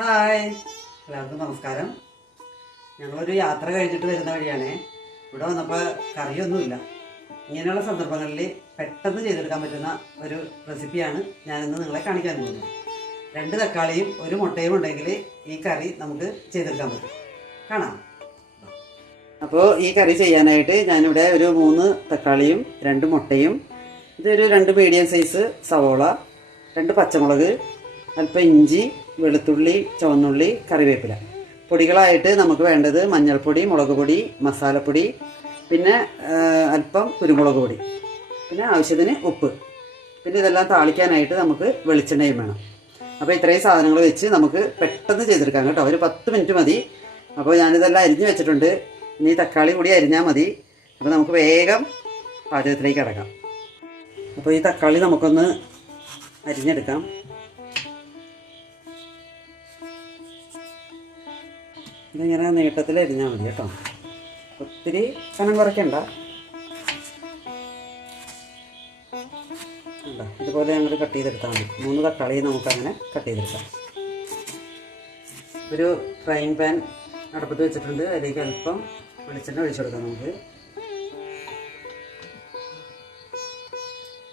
Hi, എല്ലാവർക്കും നമസ്കാരം. ഞങ്ങളൊരു യാത്ര കഴിഞ്ഞിട്ട് വരുന്ന വഴിയാണ്. ഇവിടെ വന്നപ്പോൾ കറിയൊന്നുമില്ല. ഇങ്ങനെയുള്ള സന്ദർഭങ്ങളിൽ പെട്ടെന്ന് ചെയ്തെടുക്കാൻ പറ്റുന്ന ഒരു റെസിപ്പിയാണ് ഞാനിന്ന് നിങ്ങളെ കാണിക്കാൻ പോകുന്നത്. 2 തക്കാളിയും 1 മുട്ടയും ഉണ്ടെങ്കിൽ ഈ കറി നമുക്ക് ചെയ്തെടുക്കാൻ പറ്റും. കാണാം. അപ്പോൾ ഈ കറി ചെയ്യാനായിട്ട് ഞാനിവിടെ ഒരു 3 തക്കാളിയും 2 മുട്ടയും, ഇതൊരു 2 മീഡിയം സൈസ് സവോള, 2 പച്ചമുളക്, അല്പം ഇഞ്ചി, വെളുത്തുള്ളി, ചുവന്നുള്ളി, കറിവേപ്പില. പൊടികളായിട്ട് നമുക്ക് വേണ്ടത് മഞ്ഞൾപ്പൊടി, മുളക് പൊടി, മസാലപ്പൊടി, പിന്നെ അല്പം കുരുമുളക് പൊടി, പിന്നെ ആവശ്യത്തിന് ഉപ്പ്. പിന്നെ ഇതെല്ലാം താളിക്കാനായിട്ട് നമുക്ക് വെളിച്ചെണ്ണയും വേണം. അപ്പോൾ ഇത്രയും സാധനങ്ങൾ വെച്ച് നമുക്ക് പെട്ടെന്ന് ചെയ്തെടുക്കാം കേട്ടോ. ഒരു 10 മിനിറ്റ് മതി. അപ്പോൾ ഞാനിതെല്ലാം അരിഞ്ഞ് വെച്ചിട്ടുണ്ട്. ഇനി തക്കാളി കൂടി അരിഞ്ഞാൽ മതി. അപ്പോൾ നമുക്ക് വേഗം പാചകത്തിലേക്ക് കിടക്കാം. അപ്പോൾ ഈ തക്കാളി നമുക്കൊന്ന് അരിഞ്ഞെടുക്കാം. ഇതിങ്ങനെ നീട്ടത്തിൽ അരിഞ്ഞാൽ മതി കേട്ടോ. ഒത്തിരി കനം കുറയ്ക്കണ്ട. ഇതുപോലെ ഞങ്ങൾ കട്ട് ചെയ്തെടുത്താൽ മതി. 3 തക്കാളി നമുക്കങ്ങനെ കട്ട് ചെയ്തെടുക്കാം. ഒരു ഫ്രൈങ് പാൻ അടുപ്പത്ത് വെച്ചിട്ടുണ്ട്. അതിലേക്ക് അല്പം വെളിച്ചെണ്ണ ഒഴിച്ചു കൊടുക്കാം. നമുക്ക്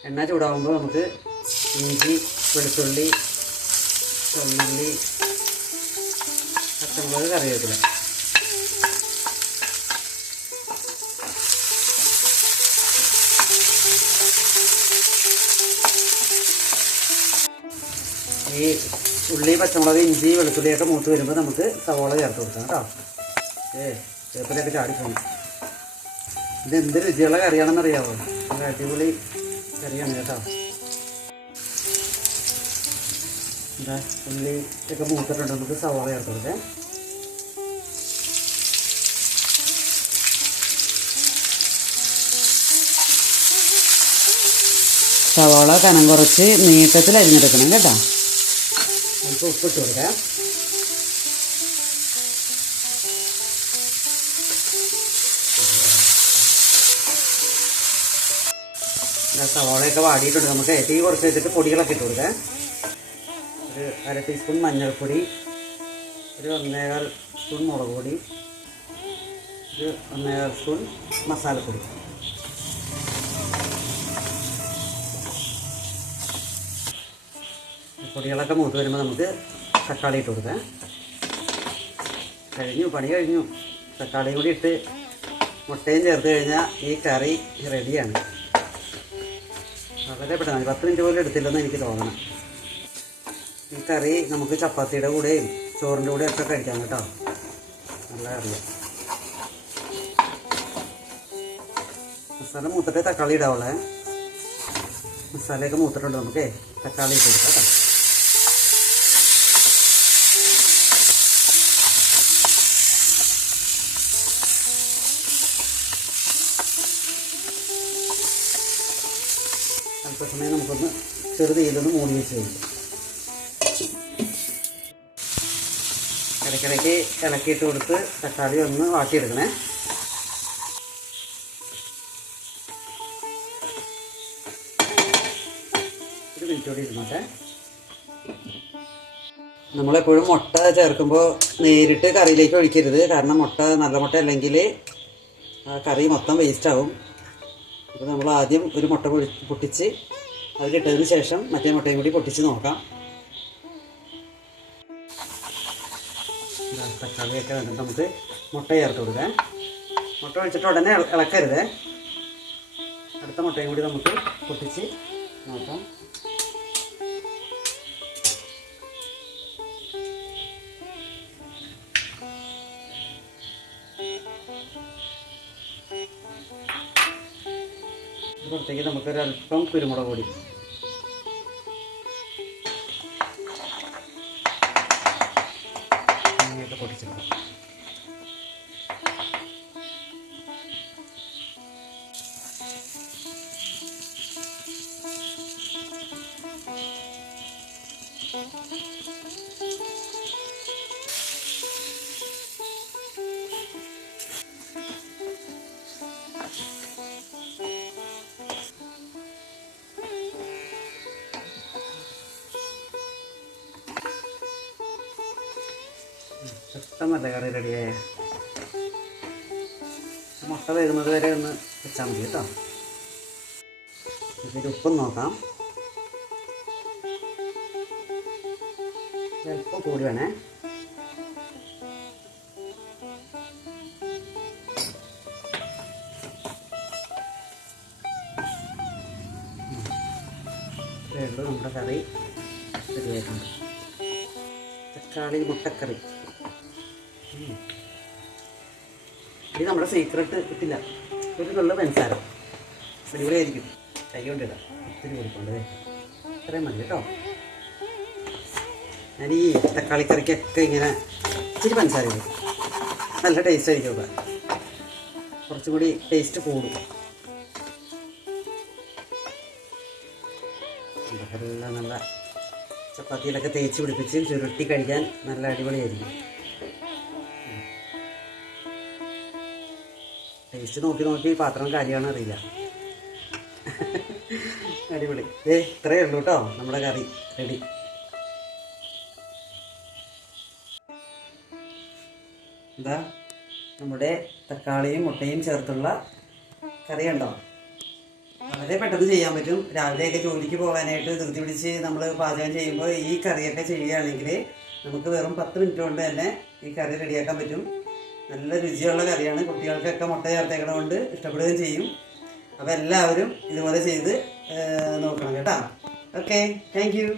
എണ്ണ ചൂടാകുമ്പോൾ നമുക്ക് ഇഞ്ചി, വെളുത്തുള്ളി, ചുവന്നുള്ളി, പച്ചമുളക്, കറിവേപ്പില, ഈ ഉള്ളി, പച്ചമുളക്, ഇഞ്ചി, വെളുത്തുള്ളിയൊക്കെ മൂത്ത് വരുമ്പോൾ നമുക്ക് സവോള ചേർത്ത് കൊടുക്കാം കേട്ടോ. വേപ്പിലൊക്കെ ചാടിപ്പോണം. ഇത് എന്ത് രുചിയുള്ള കറിയാണെന്നറിയാമോ? നല്ല അടിപൊളി കറിയാണ് കേട്ടോ. എന്താ ഉള്ളി ഒക്കെ മൂത്തിട്ടുണ്ട്. നമുക്ക് സവോള ചേർത്ത് കൊടുക്കാം. സവോള കനം കുറച്ച് നീട്ടത്തിൽ അരിഞ്ഞെടുക്കണം കേട്ടോ. നമുക്ക് ഉപ്പിട്ട് കൊടുക്കാം. സവോളയൊക്കെ വാടിയിട്ടുണ്ട്. നമുക്ക് തീ കുറച്ച് വെച്ചിട്ട് പൊടികളൊക്കെ ഇട്ട് കൊടുക്കാം. ഒരു 1/2 ടീസ്പൂൺ മഞ്ഞൾപ്പൊടി, ഒരു 1.25 സ്പൂൺ മുളക് പൊടി, ഒരു 1.25 സ്പൂൺ മസാലപ്പൊടി. പൊടികളൊക്കെ മൂത്ത് വരുമ്പോൾ നമുക്ക് തക്കാളി ഇട്ട് കൊടുക്കാം. പണി കഴിഞ്ഞു. തക്കാളി കൂടി ഇട്ട് മുട്ടയും ചേർത്ത് കഴിഞ്ഞാൽ ഈ കറി റെഡിയാണ്. വളരെ പെട്ടെന്ന് 10 മിനിറ്റ് പോലും എടുത്തില്ലെന്ന് എനിക്ക് തോന്നണം. ഈ കറി നമുക്ക് ചപ്പാത്തിയുടെ കൂടെയും ചോറിൻ്റെ കൂടെയും ഒക്കെ കഴിക്കാം കേട്ടോ. നല്ല കറിയാണ്. മസാല മൂത്തിട്ട് തക്കാളി ഇടാവുള്ളേ. മസാലയൊക്കെ മൂത്തിട്ടുണ്ട്. നമുക്ക് തക്കാളി ഇട്ട് കൊടുക്കാം കേട്ടോ. അല്പസമയം നമുക്കൊന്ന് ചെറുതീയിലൊന്ന് മൂടി വെച്ച് കഴിക്കും. ഇടയ്ക്കിടയ്ക്ക് ഇളക്കിയിട്ട് കൊടുത്ത് തക്കാളി ഒന്ന് വാട്ടിയെടുക്കണേ. ഒരു മിനിറ്റ് കൂടി ഇരുന്നോട്ടെ. നമ്മളെപ്പോഴും മുട്ട ചേർക്കുമ്പോൾ നേരിട്ട് കറിയിലേക്ക് ഒഴിക്കരുത്. കാരണം നല്ല മുട്ട അല്ലെങ്കിൽ കറി മൊത്തം വേസ്റ്റ് ആവും. അപ്പോൾ നമ്മൾ ആദ്യം ഒരു മുട്ട പൊട്ടിച്ച് അതിലിട്ടതിന് ശേഷം മറ്റേ മുട്ടയും കൂടി പൊട്ടിച്ച് നോക്കാം. തക്കാളിയൊക്കെ വന്നിട്ട് നമുക്ക് മുട്ട ചേർത്ത് കൊടുക്കാം. മുട്ട ഒഴിച്ചിട്ട് ഉടനെ ഇളക്കരുത്. അടുത്ത മുട്ടയും കൂടി നമുക്ക് പൊട്ടിച്ച് നോക്കാം. പുറത്തേക്ക് നമുക്കൊരല്പം കുരുമുളക് പൊടി, അങ്ങനെയൊക്കെ പൊടിച്ചെടുക്കാം. പെട്ടെന്നല്ല കറി റെഡിയായ. മുട്ട വരുന്നത് വരെ ഒന്ന് വെച്ചാൽ മതി കേട്ടോ. ഇതിൽ ഉപ്പും നോക്കാം. ചിലപ്പോൾ കൂടി വേണേ. ഉള്ളൂ നമ്മുടെ കറി റെഡിയായിട്ടുണ്ട്. തക്കാളി മുട്ടക്കറി. ഇത് നമ്മുടെ സീക്രട്ട് ഇട്ടില്ല, ഒരു നുള്ള പഞ്ചസാര. അടിപൊളിയായിരിക്കും. കൈ കൊണ്ടിടാം. ഒത്തിരി കൊടുക്കണ്ടേ, ഇത്രയും മതി കേട്ടോ. ഞാൻ ഈ തക്കാളിക്കറിക്കൊക്കെ ഇങ്ങനെ ഇച്ചിരി പഞ്ചസാര ഇടും. നല്ല ടേസ്റ്റ് ആയിരിക്കും. ഒക്കെ കുറച്ചും കൂടി ടേസ്റ്റ് കൂടും. എല്ലാം നല്ല ചപ്പാത്തിയിലൊക്കെ തേച്ച് പിടിപ്പിച്ച് ചുരുട്ടി കഴിക്കാൻ നല്ല അടിപൊളിയായിരിക്കും. ടേസ്റ്റ് നോക്കി നോക്കി പാത്രം കാര്യമാണ് അറിയില്ല. അടിപൊളി. ഇത്രയേ ഉള്ളൂ കേട്ടോ, നമ്മുടെ കറി റെഡി. എന്താ നമ്മുടെ തക്കാളിയും മുട്ടയും ചേർത്തുള്ള കറി ഉണ്ടോ? വളരെ പെട്ടെന്ന് ചെയ്യാൻ പറ്റും. രാവിലെയൊക്കെ ജോലിക്ക് പോകാനായിട്ട് ധൃതി പിടിച്ച് നമ്മൾ പാചകം ചെയ്യുമ്പോൾ ഈ കറിയൊക്കെ ചെയ്യുകയാണെങ്കിൽ നമുക്ക് വെറും 10 മിനിറ്റ് കൊണ്ട് തന്നെ ഈ കറി റെഡിയാക്കാൻ പറ്റും. നല്ല രുചിയുള്ള കറിയാണ്. കുട്ടികൾക്കൊക്കെ മുട്ട ചേർത്തേക്കണ കൊണ്ട് ഇഷ്ടപ്പെടുകയും ചെയ്യും. അപ്പോൾ എല്ലാവരും ഇതുപോലെ ചെയ്ത് നോക്കണം കേട്ടോ. Okay, thank you.